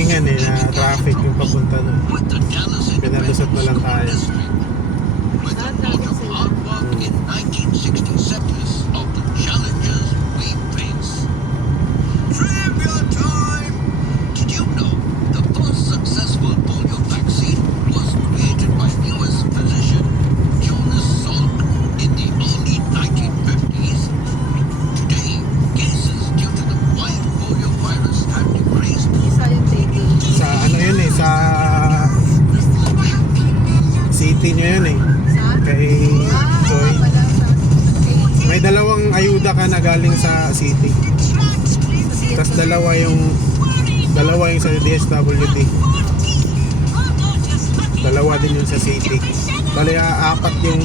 timingan eh na traffic yung papunta nun. Pinalusot na lang tayo. Traffic sila. in 1967 of the challenges we face. Trivia time! Did you know the first successful polio vaccine was created by US physician Jonas Salk in the early 1950s? Today, cases due to the wild polio virus have decreased. Isa yung taking. Sa ano yun eh, sa city nyo yun eh. Sa? Kay Joy. Wala sa... May dalawang ayuda ka na galing sa city. Tapos dalawa yung sa DSWD. Dalawa din yung sa city. Bali apat yung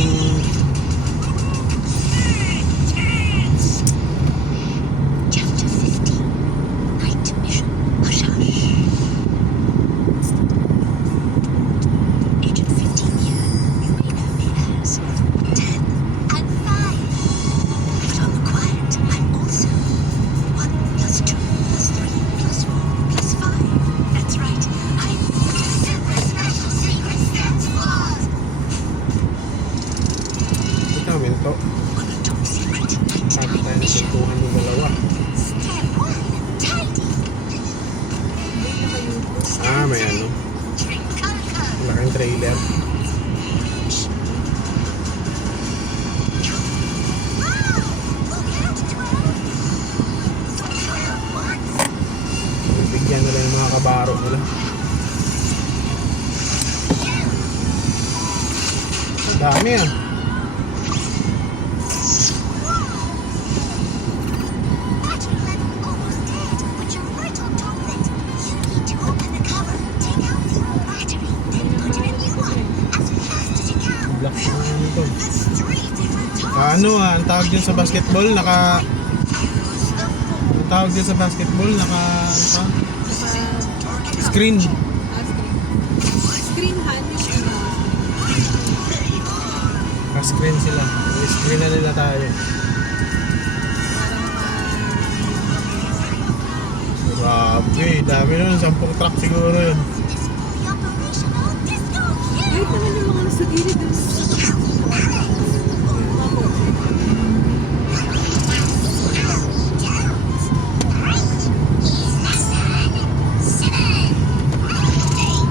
minto. Sabi tayo na sintuhan yung dalawa. May ano. Malaking trailer. Bigyan nila yung mga kabaro nila. Dami ah. Ang tawag din sa basketball, ang tawag din sa basketball, screen. Screen hand yung Screen sila. Screen na nila tayo. Grabe, dami nun. 10 truck siguro yun. Wait naman yung mga nasa gilid dun.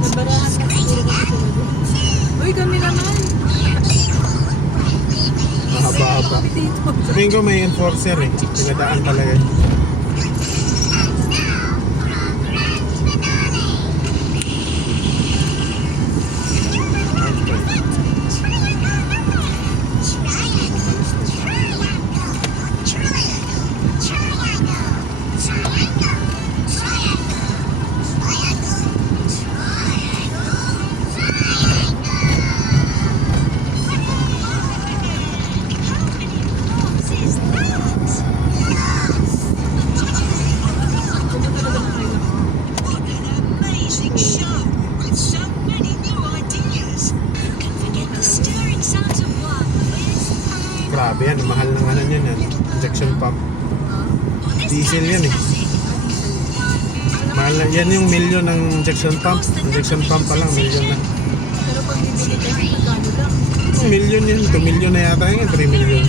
Nabarahan na siguro kasi sila. Uy, kami naman. Mahaba-haba. Sabihin ko may enforcer eh. Pinadaan talaga yun. Grabe yan, mahal ng ano yan, injection pump. Diesel yan eh. Mahal na, yan yung milyon ng injection pump. Injection pump pa lang, milyon na. Pero pag bibili tayo, magkano lang? Milyon yun, 2 milyon na yata yun, 3 milyon.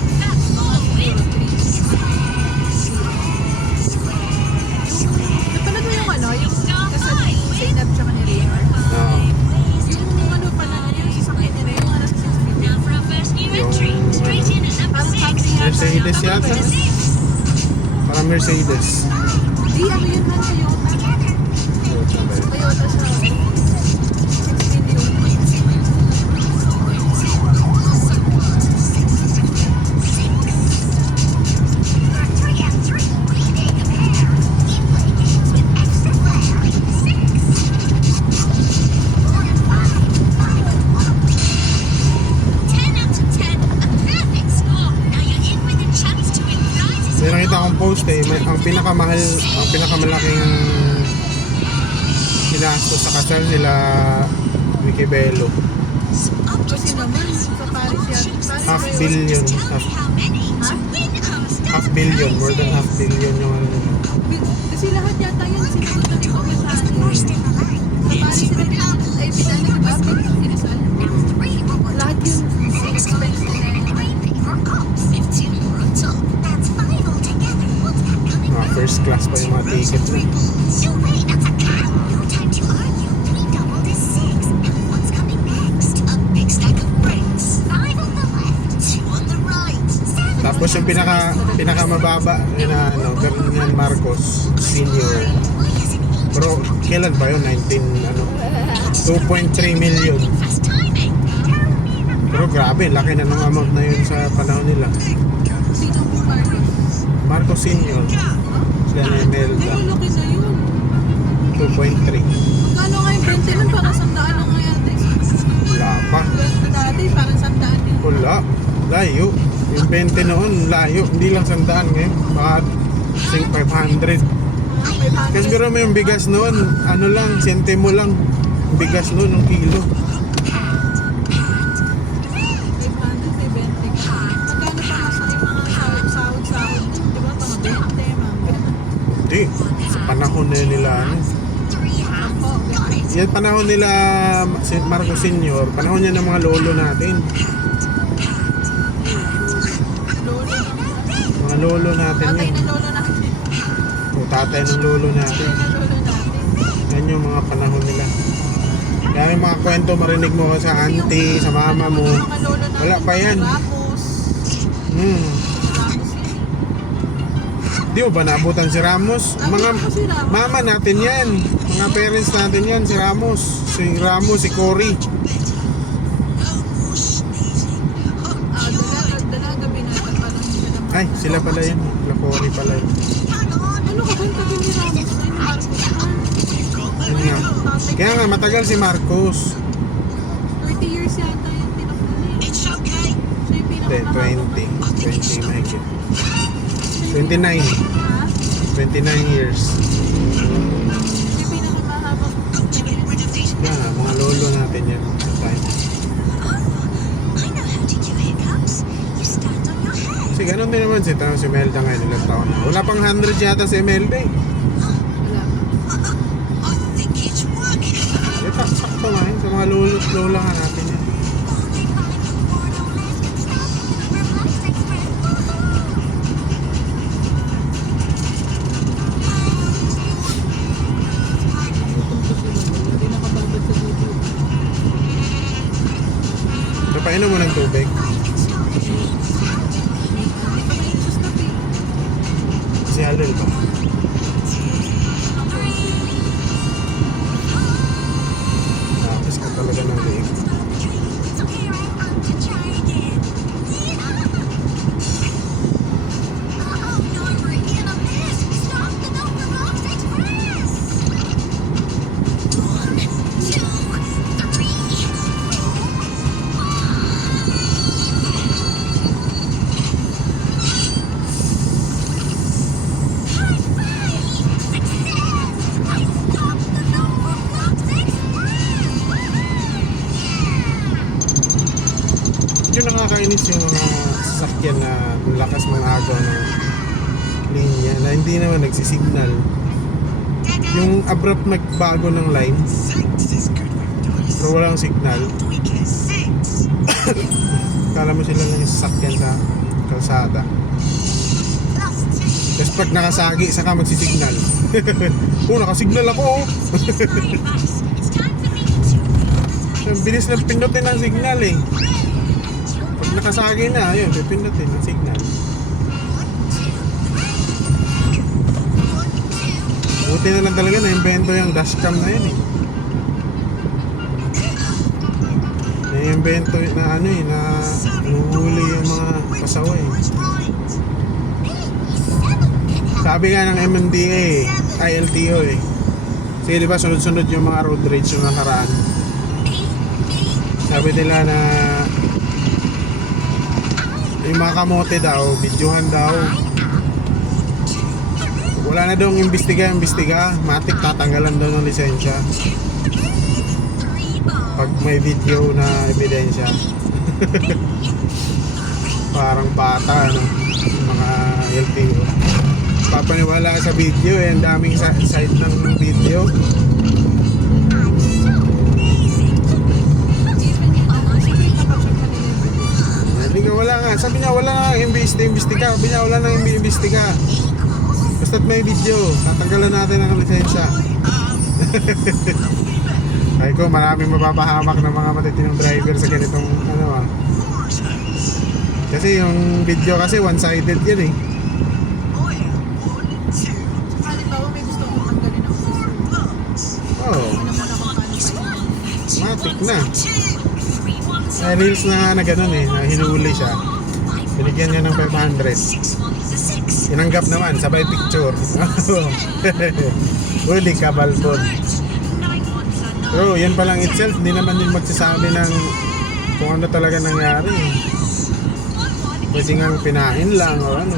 Napanood mo yung ano, yung kasal ni Zainab tsaka ni Raymar? Oo. Yung ano pala, yung sasakyan nila, yung ano sa video. Mercedes yata. Parang Mercedes. Di, ano yun man, Toyota. Toyota sa 16 yun. May nakita akong post eh, ang pinakamalaking ginastos sa kasal sila Vicky Bello. Kasi naman, sa Paris yan. Half billion. Ha? half billion, more than half billion yung ano nila. Kasi lahat yata yun, sinagot na ni Kuya sa akin. Sa Paris sila ay pinano ni Bob, Rizal. Lahat yun, expense nila yun. Mga first class pa yung mga ticket na. Tapos yung pinakamababa yun na ano, Ferdinand Marcos Senior. Pero kailan ba yun? 2.3 million. Pero grabe, laki na ng amount na yun sa panahon nila. Sino po Marcos? Marcos Senior. Sila na Imelda. Ay, laki na yun. 2.3. Magkano nga yung 20 nun? Parang 100 lang nga yata. Wala pa. Dati, parang 100 yun. Wala. Layo. Yung 20 noon, layo. Hindi lang 100 ngayon. Baka 500. Kasi pero may yung bigas noon, ano lang, sentimo lang. Yung bigas noon, ng kilo. 500, may 20 ka. Magkano pa nga sa yung mga sahod-sahod dun? Di ba? Mga 20, mga ganun. Hindi. Sa panahon na yun nila, ano. Ako, ganun. Yan panahon nila, si Marcos Senior, panahon niya ng mga lolo natin. Lolo ng Mga lolo natin tatay yun. na lolo natin. O tatay ng lolo natin. Tatay na lolo natin. Yan yung mga panahon nila. Kaya yung mga kwento marinig mo sa auntie, sa mama mo. Mga lolo natin. Wala pa yan. Ramos. Hmm. Ramos yun. Di mo ba naabutan si Ramos? Mga Naabutan ko si Ramos. mama natin yan. Mga parents natin yan, si Ramos. Si Ramos, si Cory. Dalaga binata pa lang sila naman. Ay, sila pala yun. La Cory pala yun. Ano ka ba yung tabi ni Ramos? Ay, ni Marcos na. Yun nga. Kaya nga, matagal si Marcos. 30 years yata yung tinakbo niya. Siya yung Hindi, pinakamahaba. 20 mahigit. Siya 29. yung- Ha? 29 years. Siya yung pinakamahabang Kaya nga, mga lolo natin yan. Sa time. Kasi ganun din naman si Melda ngayon, ilang taon na. Wala pang 100 yata si Melda eh. Wala pa. Eh, sakto nga yun. Sa mga lolo't lola nga natin yan. Hindi nakababad sa dito. So, painom mo ng tubig. Si Halil ba? Tapos ka talaga ng liig. Yung nakakainis yung mga sasakyan na lakas mga agaw ng linya na hindi naman nagsisignal. Yung abrupt nagbago ng line pero walang signal. Kala mo sila lang yung sasakyan sa kalsada. Tapos pag nakasagi, saka magsisignal. Oh, nakasignal ako oh. Ang bilis ng pindutin ng signal eh. Pag nakasagi na, ayun, pipindutin ang signal. Buti na lang talaga na-invento yung dashcam na yun eh. Na-invento na ano eh, na nuhuli yung mga pasaway. Sabi nga ng MMDA, ILTO eh. Sige diba sunod-sunod yung mga road rage yung nakaraan. Sabi nila na yung mga kamote daw, videohan daw. Wala na daw imbestiga, matik tatanggalan daw ng lisensya pag may video na ebidensya. Parang bata no? Yung mga LTO. Papaniwala ka sa video eh, ang daming site ng video. Sabi nga wala nga, sabi niya wala nga imbestiga, sabi niya wala nang imbestiga. Basta't may video, tatanggalan natin ang lisensya. Ay ko, maraming mapapahamak ng mga matitinong driver sa ganitong ano ah. Kasi yung video kasi one-sided yan eh. Halimbawa may gusto kong tanggalin ako sa Zoom. Oo, Ano naman ako paano matik na. May reels na nga na ganun eh, na hinuli siya. Binigyan niya ng 500. Tinanggap naman, sabay picture. Huli ka, balbon. Pero yan palang itself, hindi naman yung magsasabi ng kung ano talaga nangyari. Pwede nga pinain lang o ano.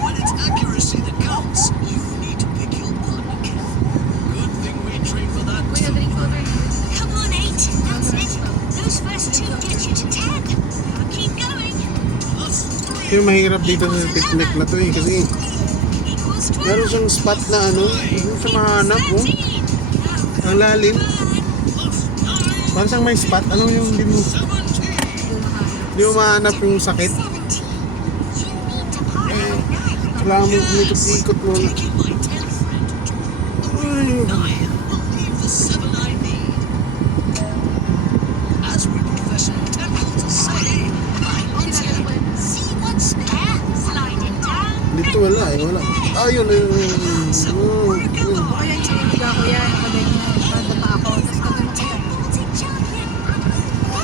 When it's accuracy that counts, you need to pick your partner carefully. Good thing we train for that. Uy, na-drink over. Come on, 8. That's it. Those first 2 get you to 10. Keep going. Yung mahirap dito sa picnic na to eh, kasi Equals 12. meron siyang spot na ano, hindi siya mahanap oh. Ang lalim. Parang siyang may spot, ano yung hindi mo mahanap yung sakit. Kailangan mo umikot-ikot mo. Taking my 10 friend to Ay, 9 will leave the 7 I need. As we professional temples say, I want to See what's there. Slide it down. dito wala eh, wala. Ayun, ayun. O kaya yung sinilig ako yan, nakaganyan, nadapa ako, tapos kami makita. Baltic champion.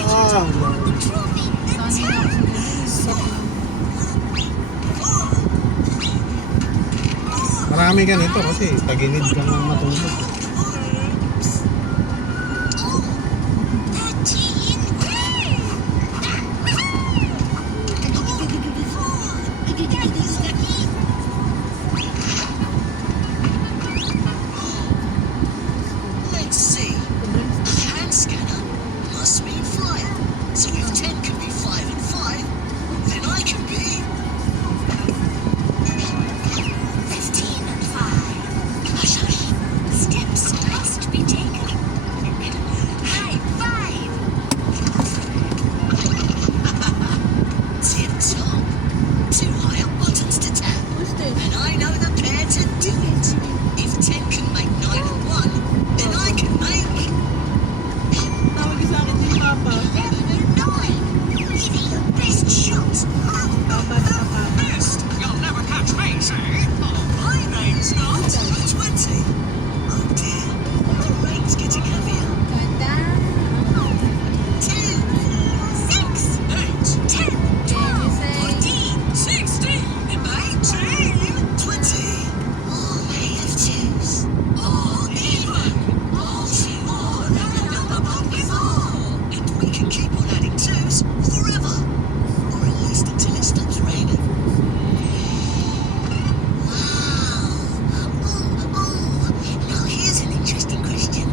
Ah, Trophy. Saan na ako sa marami ganito kasi tagilid ka ng matulog. 13. Let's see. Hand scanner must mean flyer. So if 10 can be 5 and 5, then I can be 15 and 5. Hush, hush. Steps must be taken. High 5. tip top. 2 higher buttons to tap. Who's this? And I know the pair to do it. If 10 can make 9 and 1, then I can make Tawag sa akin din, Papa. 11 and 9. Give it your best shot. Papa na Papa. best. You'll never catch me, say. Oh, my name's not 20. Oh dear, the rain's getting heavier. Ganda. 10, 6. 8, 10. Can you say? 14, 16, 18, 20. All made of 2s. All even. All two more than the number one before. And we can keep on adding 2s forever. Or at least until it stops raining. Wow. Oh, now here's an interesting question.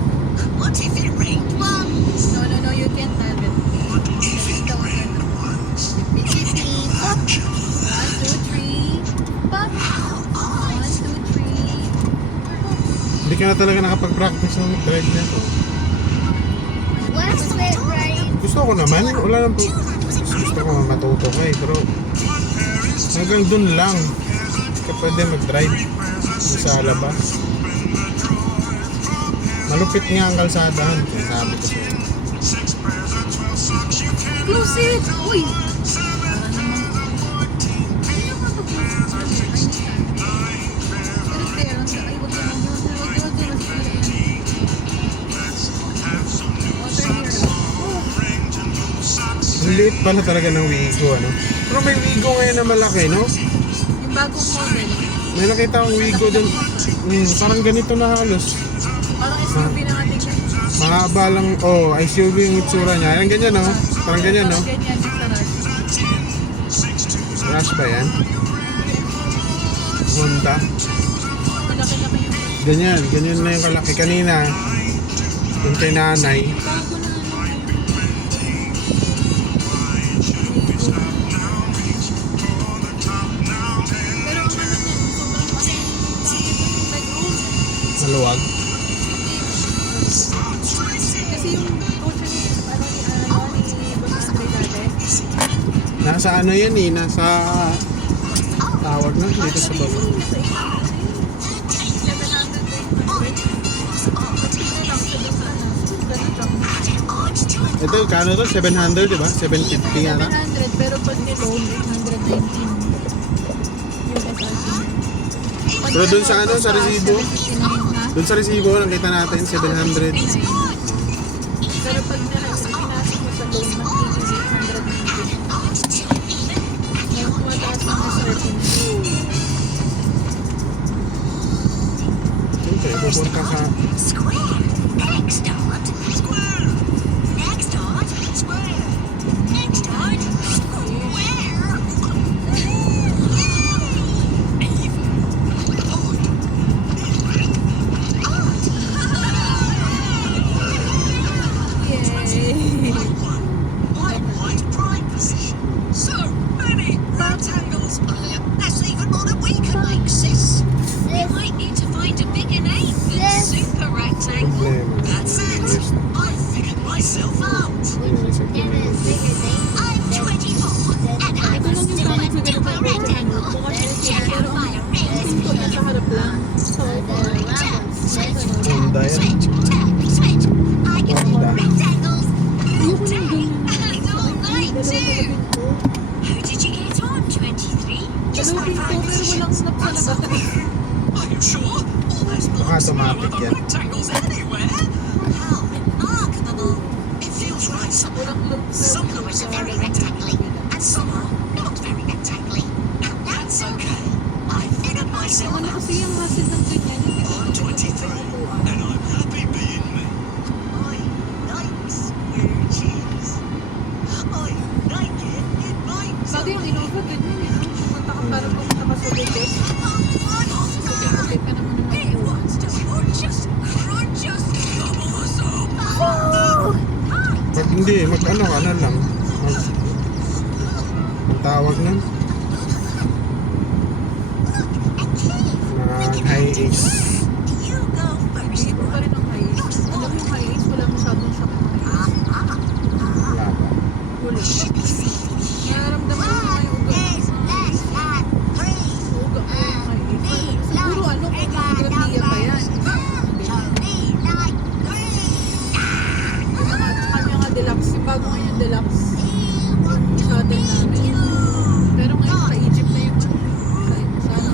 What if it rained once? No, you can't have it. If it rained once, Beep, beep, beep. Pop. 1, 2, 3. Pop. 1, 2, 3. Hindi ka na talaga nakapag-practice ng drive na to. What's it rain? Gusto ko naman, wala nang gusto ko matuto ka eh, pero hanggang dun lang ka pwede mag-drive sa labas. Malupit nga ang kalsadahan, sabi ko sa'yo. Close it! Uy! Para naman. Ano naman pag-close it? Pero there, ay, wag yan. liit pala talaga ng Wigo, ano? Pero may Wigo ngayon na malaki, no? Yung bagong model. May nakita akong Wigo dun. Parang ganito na halos. Parang SUV na nga tingnan. Mahaba lang, SUV yung itsura niya. Ayan, ganyan, no? Parang ganyan, no? Ganyan yung sa Rush. Rush ba yan? Honda. Malaki-laki yung Ganyan na yung kalaki. Kanina, yung kay nanay, bago na Pero ang ano niya, sobrang laki yung legroom. maluwag. Kasi yung kotse ni Boss Andre dati. Nasa ano yan eh, nasa tawag na dito sa baba. Ito, kano to? 700, di ba? 750 nga na. 700 pero pag ni-loan 819 yung SRP. Pero dun sa ano, sa resibo? 759 na. Doon sa resibo, nakita natin 700. Pero pag pinasok mo sa loan, mas 890. Ngayon tumataas ang SRP. Okay, pupunta ka. Square. Next dot. Square. Next dot. Square. Next dot. Square. Yay! My white prime position. So many rectangles. That's even more than we can make, sis. We might need to find a bigger name than super rectangle. Problema. That's it. I figured myself out. I'm 24, and I Ito will lang yung still gamit sa do ganito a ang rectangle. Bukas Let's yung check pero out my ang rings. pinto niya sa harap lang. So, Switch, Honda yan. switch, switch. I can do Honda. rectangles all ayoko nang day ganyan. and all night Dalawa too. pinto. How did you get on, 23? Just Dalawa like pinto pero walang snap sa labas. Are you sure? All those Baka blocks now automatic are the yan. rectangles anywhere. How remarkable. It feels right. Walang loop sa Some floors are very rectangly, and some are not very rectangly. And That's that's okay. I figured myself Ano out. kasi yung hassle ng ganyan, hindi ko I'm 23, and I'm happy being me. I like square cheese. I like it in my Bago yung Innova, ganyan eh. Pumunta ka para pumunta ka sa Vegas. Puti-puti ka naman ng He wants to crunch us. Pag hindi, mag-ano ka na lang. Tawag na. High ace. You go first. Hindi ko pa rin ang high ace. Alam mo yung high ace, wala masyadong shock ng high ace. Wala pa. Huli. Nararamdaman ko nga yung ugat. Is less than 3. Ugat ko yung high ace. Siguro ano, kung Grandia pa yan. Kanya nga deluxe. Yung bago nga yung deluxe. Yung shuttle namin. Pero ngayon, ka-Egypt na yung sana.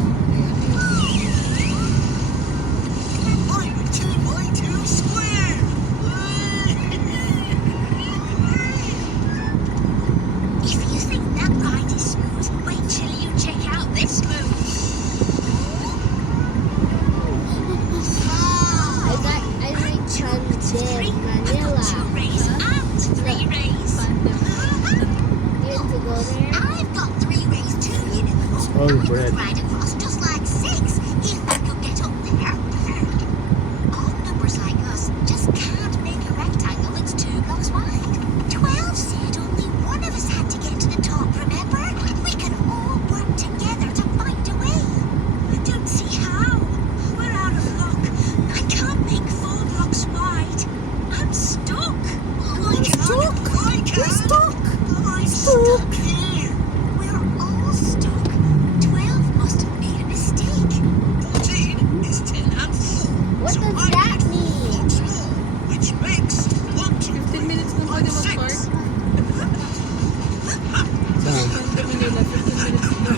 If you think that ride is smooth, wait till you check out this move. I like Sunday, I've Manila. got 2 rays and 3 rays. You want to go there? I've got 3 rays too, you know. All I bread. could ride across just like 6 if I could get up there. Odd numbers like us just can't make a rectangle that's 2 blocks wide. 12 said only one of us had to get to the top, remember? We can all work together to find a way. I don't see how. We're out of luck. I can't make 4 blocks wide. I'm stuck. I'm stuck. We're stuck. I'm stuck here. We're all stuck. 12 must have made a mistake. 14 is 10 and 4. What So does I that need 4 mean? blocks more, which makes 1, 2, 15 minutes na pwede mag-park. Saan? Ganda Manila, 15 minutes na.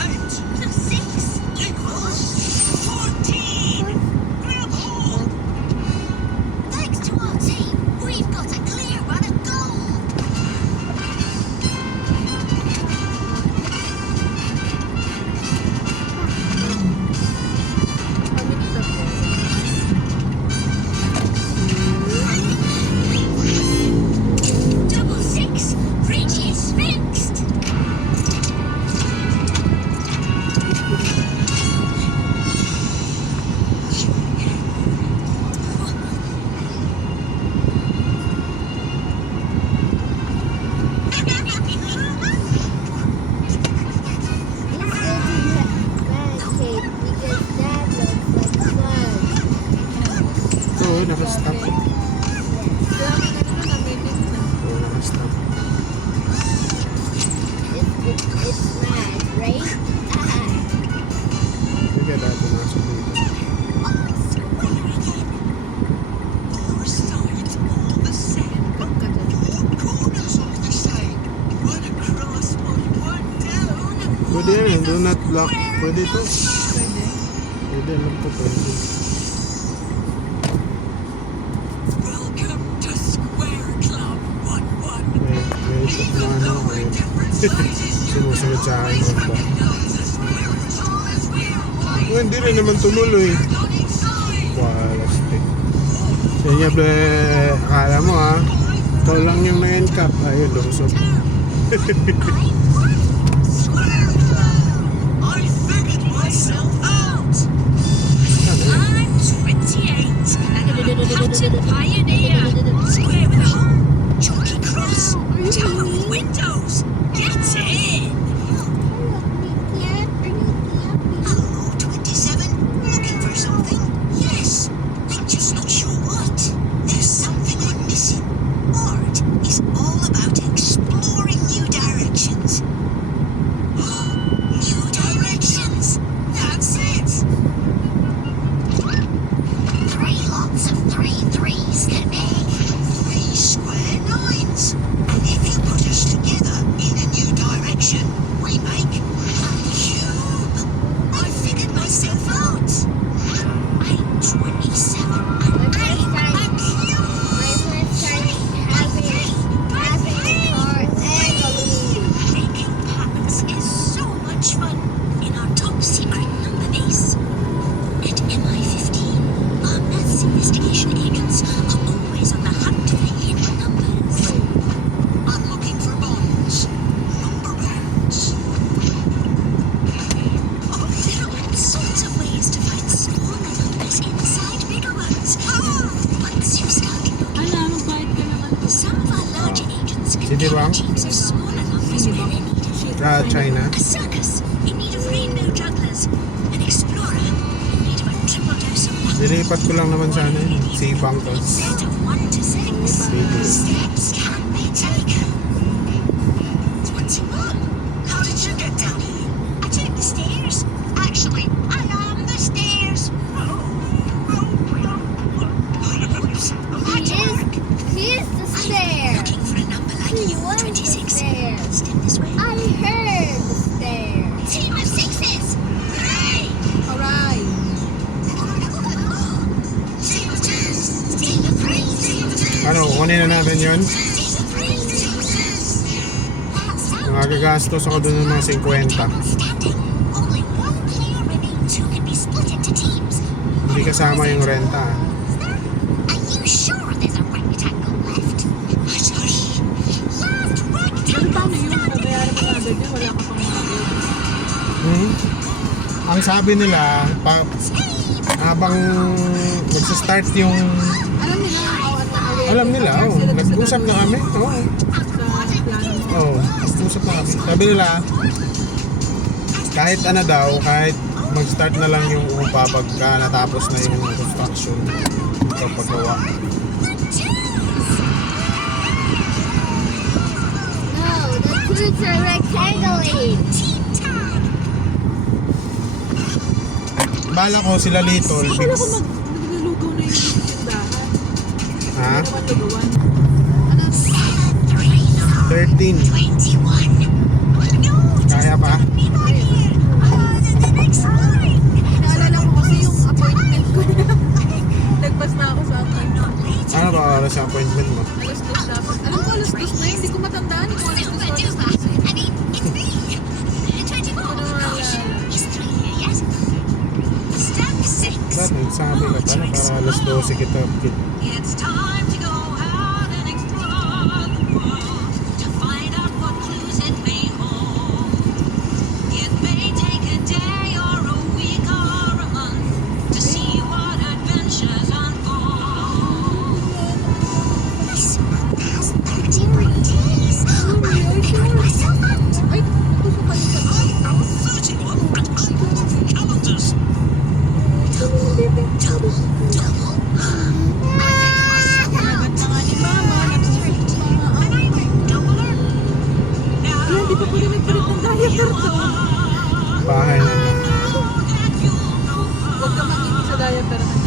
8 6 equals 14. Grab hold. Thanks to our team, we've got a clear run of gold. nakastop. Kaya may ganun na, may limit na. Oo, nakastop. It's mad, right? Hindi kaya dati nasok dito. Your sides all the same. Pagka dyan. Your corners are the same. One across, one down. Pwede yan, do not block. Pwede to. Pwede. Pwede, alam ko pwede. Welcome to Square Club 11. May ito na ano ako yun. Sinusunod sa akin mo ba? Oh, hindi rin naman tumuloy. Walastik. Sa inyo, akala mo ha, ikaw lang yung na-encap. Ayun, lumusot. I figured myself out. I'm 28 and I'm a pattern pioneer. Square with a hole, chalky cross, tower with windows. Get in! Hello, 27. Looking for something? Yes. I'm just not sure what. There's something I'm missing. Art is all about exploring new directions. New directions! That's it! 3 lots of 3 threes can make 3 square nines. If you put us together in a new direction, we make a cube. I figured myself out. I'm 27 and I'm a cube. My first time having a car and a balloon. Making patterns is so much fun in our top secret number base. At MI15, our maths investigation agents are always on the hunt for hidden numbers. I'm looking for bonds. Number bands. Oh, there are all sorts of ways to find smaller numbers inside bigger ones. Once you start looking, Alam, magbayad ka naman. some of our larger agents can Sino ba? find teams of smaller numbers where they're needed. China. A circus in need of rainbow jugglers. An explorer in need of a triple dose of luck. Nilipat ko lang naman sana yun. Si Bangkos. Set of 1 to 6. Steps can be taken. 21. How did you get down here? I took the stairs. Actually, I am the stairs. Oops. I dark. Here's the I'm stair. looking for a number like He you, was the 26. stair. Step this way. I heard the stair. Team of 6s. Hooray! Alright. Team of 2s. Team of 3s. Team of 2s. Ano, kunin na natin yun? Team of 3s. Team of 2s. That's out. Magagastos ako dun ng mga 50. Standing. Only one player remains who can be split into teams. Hindi kasama yung renta. Are you sure there's a rectangle left? Hush, hush. Last Ano paano rectangle. yun? Babayaran mo na agad yun. Wala ka pang makakit. Ang sabi nila, habang magsa-start yung... Alam nila ang awat na away. Alam nila, oh, nag-usap na kami. Oo, Sa plano mo. nag-usap na kami. Sabi nila, kahit ano daw, kahit mag-start na lang yung upa pagka natapos na yung construction o paggawa. No, the tubes are rectangular. Team tag. Bala ko sila Little. Akala ko naglulugaw na yung tindahan. Ha? Ano naman lugawan? Ano? 13. 21. No, Kaya pa? be back here. The next line. Naalala ko kasi yung appointment ko. Nagpas na ako sa appointment. Not late. Ano ba oras sa appointment mo? Alas 2 dapat. Alam ko alas 2 na. Hindi ko matandaan kung alas 2 o Super alas duper. I mean, it's me. 24. Gosh, is 3 here yet? Step 6. Ba't nagsabi ka pala para alas 12 kita. It's time to go out and explore the world to find out what clues it may hold. It may take a day or a week or a month to see what adventures unfold. This month has 31 days. I figured myself out. Ay, gusto pa yung I am 31 and I love calendars. Double. diaper to. Bahay nila. Huwag ka magiging sa diaper.